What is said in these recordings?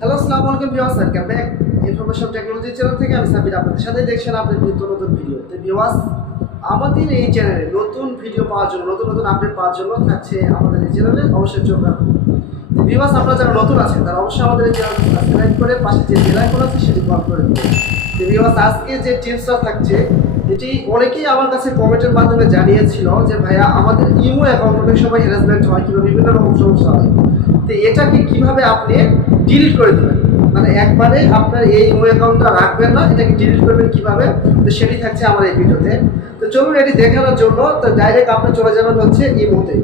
Hello, আসসালামু আলাইকুম viewers, welcome back information technology channel থেকে আমি সাবির আপনাদের সাথে দেখছেন আপনাদের নিত্য নতুন ভিডিও। তো ভিউয়ার্স, আমাদের এই চ্যানেলে নতুন ভিডিও পাওয়ার জন্য নতুন নতুন আপডেট পাওয়ার জন্য থাকছে আমাদের এই চ্যানেলে অবশ্যই চোখ রাখুন। তো ভিউয়ার্স, আপনারা যারা নতুন আছেন তারা অবশ্যই আমাদের এই চ্যানেলটি সাবস্ক্রাইব করে পাশে যে বেল আইকন আছে সেটি ক্লিক করে দেবেন। তো ভিউয়ার্স, আজকে যে টিপসটা থাকছে এটি অনেকেই আমার কাছে কমেন্টের মাধ্যমে জানিয়েছিল যে ভাইয়া আমাদের ইমো অ্যাকাউন্ট অনেক সময় হ্যারাসমেন্ট হয় কিংবা বিভিন্ন রকম সমস্যা হয়, তো এটাকে কিভাবে আপনি ডিলিট করে দেবেন, মানে একবারে আপনার এই ইমো অ্যাকাউন্টটা রাখবেন না, এটাকে ডিলিট করবেন কিভাবে, তো সেটি থাকছে আমার এই ভিডিওতে। তো চলুন এটি দেখানোর জন্য তো ডাইরেক্ট আপনি চলে যাবেন হচ্ছে ইমোতে।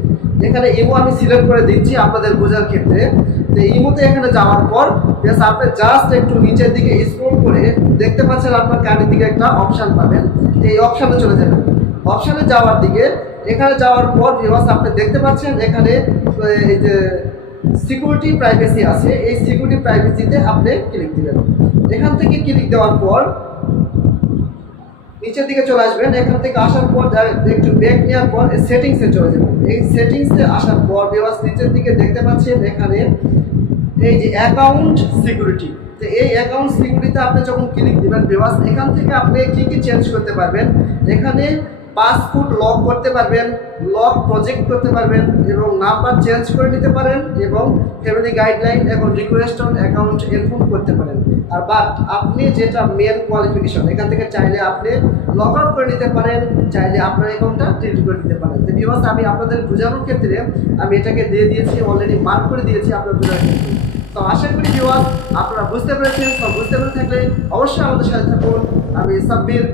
এখানে ইমো আমি সিলেক্ট করে দিচ্ছি আপনাদের বোঝার ক্ষেত্রে। তো ইমোতে এখানে যাওয়ার পর বেশ আপনি জাস্ট একটু নিচের দিকে স্ক্রল করে দেখতে পাচ্ছেন আপনার কানের দিকে একটা অপশান পাবেন, এই অপশানে চলে যাবেন। অপশানে যাওয়ার দিকে এখানে যাওয়ার পর ভিউয়ার্স আপনি দেখতে পাচ্ছেন এখানে এই যে সিকিউরিটি প্রাইভেসি আছে, এই সিকিউরিটি প্রাইভেসিতে আপনি ক্লিক দিবেন। এখান থেকে ক্লিক দেওয়ার পর নিচের দিকে চলে আসবেন। এখান থেকে আসার পর একটু ব্যাক নেওয়ার পর সেটিংসে চলে যাবেন। এই সেটিংসে আসার পর ভিউয়ার্স নিচের দিকে দেখতে পাচ্ছেন এখানে এই যে অ্যাকাউন্ট সিকিউরিটি, তো এই অ্যাকাউন্ট সিকিউরিটিতে আপনি যখন ক্লিক দিবেন ভিউয়ার্স এখান থেকে আপনি কি কি চেঞ্জ করতে পারবেন, এখানে পাসওয়ার্ড লক করতে পারবেন, লক প্রজেক্ট করতে পারবেন এবং নাম্বার চেঞ্জ করে নিতে পারেন এবং ফ্যামিলি গাইডলাইন এবং রিকোয়েস্ট অন অ্যাকাউন্ট ইনফর্ম করতে পারেন। আর বাট আপনি যেটা মেন কোয়ালিফিকেশন এখান থেকে চাইলে আপনি লক আউট করে নিতে পারেন, চাইলে আপনার অ্যাকাউন্টটা ডিলিট করে দিতে পারেন। তো ভিউয়ার্স আমি আপনাদের বোঝানোর ক্ষেত্রে আমি এটাকে দিয়ে দিয়েছি, অলরেডি মার্ক করে দিয়েছি আপনার বোঝার ক্ষেত্রে। তো আশা করি ভিউয়ার্স আপনারা বুঝতে পেরেছেন। তো বুঝতে পেরে থাকলে অবশ্যই আমাদের সাথে থাকুন। আমি সাব্বির